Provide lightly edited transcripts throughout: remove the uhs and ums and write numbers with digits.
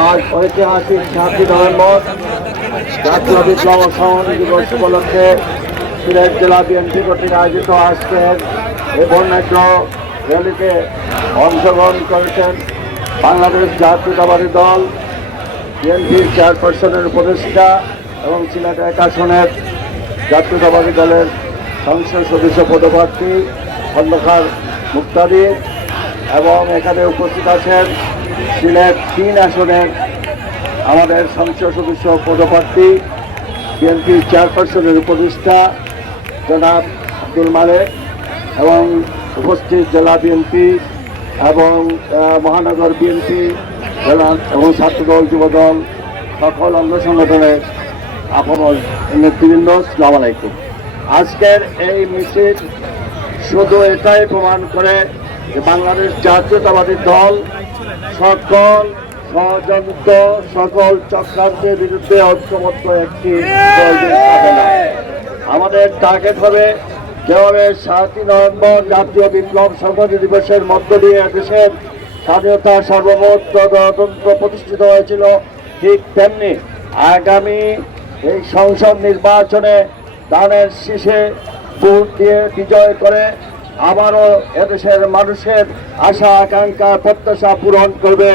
আজ ঐতিহাসিক 7 নভেম্বর জাতীয় বিপ্লব ও সংহতি দিবস উপলক্ষে সিলেট জেলা বিএনপি কর্তৃক আয়োজিত আজকের এই বর্ণাঢ্য র্যালিতে অংশগ্রহণ করেছেন বাংলাদেশ জাতীয়তাবাদী দল বিএনপির চেয়ারপারসনের উপদেষ্টা এবং সিলেট 1 আসনের জাতীয়তাবাদী দলের সংসদ সদস্য পদপ্রার্থী খন্দকার মুক্তাদির এবং এখানে উপস্থিত আছেন সিলেট 3 আসনের আমাদের সংসদ সদস্য পদপ্রার্থী বিএনপি চেয়ারপারসনের উপদেষ্টা জনাব আব্দুল মালেক এবং উপস্থিত জেলা বিএনপি এবং মহানগর বিএনপি জেলা এবং ছাত্রদল যুবদল সকল অঙ্গ সংগঠনের আপন নেতৃবৃন্দ। আসসালামু আলাইকুম। আজকের এই মিছিল শুধু এটাই প্রমাণ করে যে বাংলাদেশ জাতীয়তাবাদী দল সকল ষড়যন্ত্র সকল চক্রান্তের বিরুদ্ধে ঐক্যবদ্ধ একটি আমাদের টার্গেট হবে যেভাবে 7 নভেম্বর জাতীয় বিপ্লব সংহতি দিবসের মধ্য দিয়ে দেশের স্বাধীনতা সার্বভৌমত্ব গণতন্ত্র প্রতিষ্ঠিত হয়েছিল, ঠিক তেমনি আগামী এই সংসদ নির্বাচনে ধানের শীষে ভোট দিয়ে বিজয় করে আবারও এদেশের মানুষের আশা আকাঙ্ক্ষা প্রত্যাশা পূরণ করবে।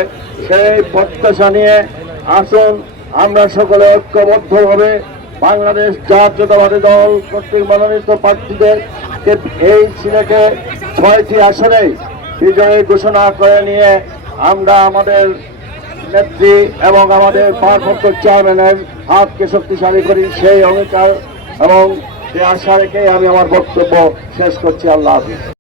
সেই প্রত্যাশা নিয়ে আসুন আমরা সকলে ঐক্যবদ্ধভাবে বাংলাদেশ জাতীয়তাবাদী দল কর্তৃক মনোনীত প্রার্থীদের এই সিলেটে 6টি আসনে বিজয়ী ঘোষণা করে নিয়ে আমরা আমাদের নেত্রী এবং আমাদের ভারপ্রাপ্ত চেয়ারম্যানের হাতকে শক্তিশালী করি। সেই অঙ্গীকার এবং সেই আশা রেখে আমি আমার বক্তব্য শেষ করছি। আল্লাহ হাফেজ।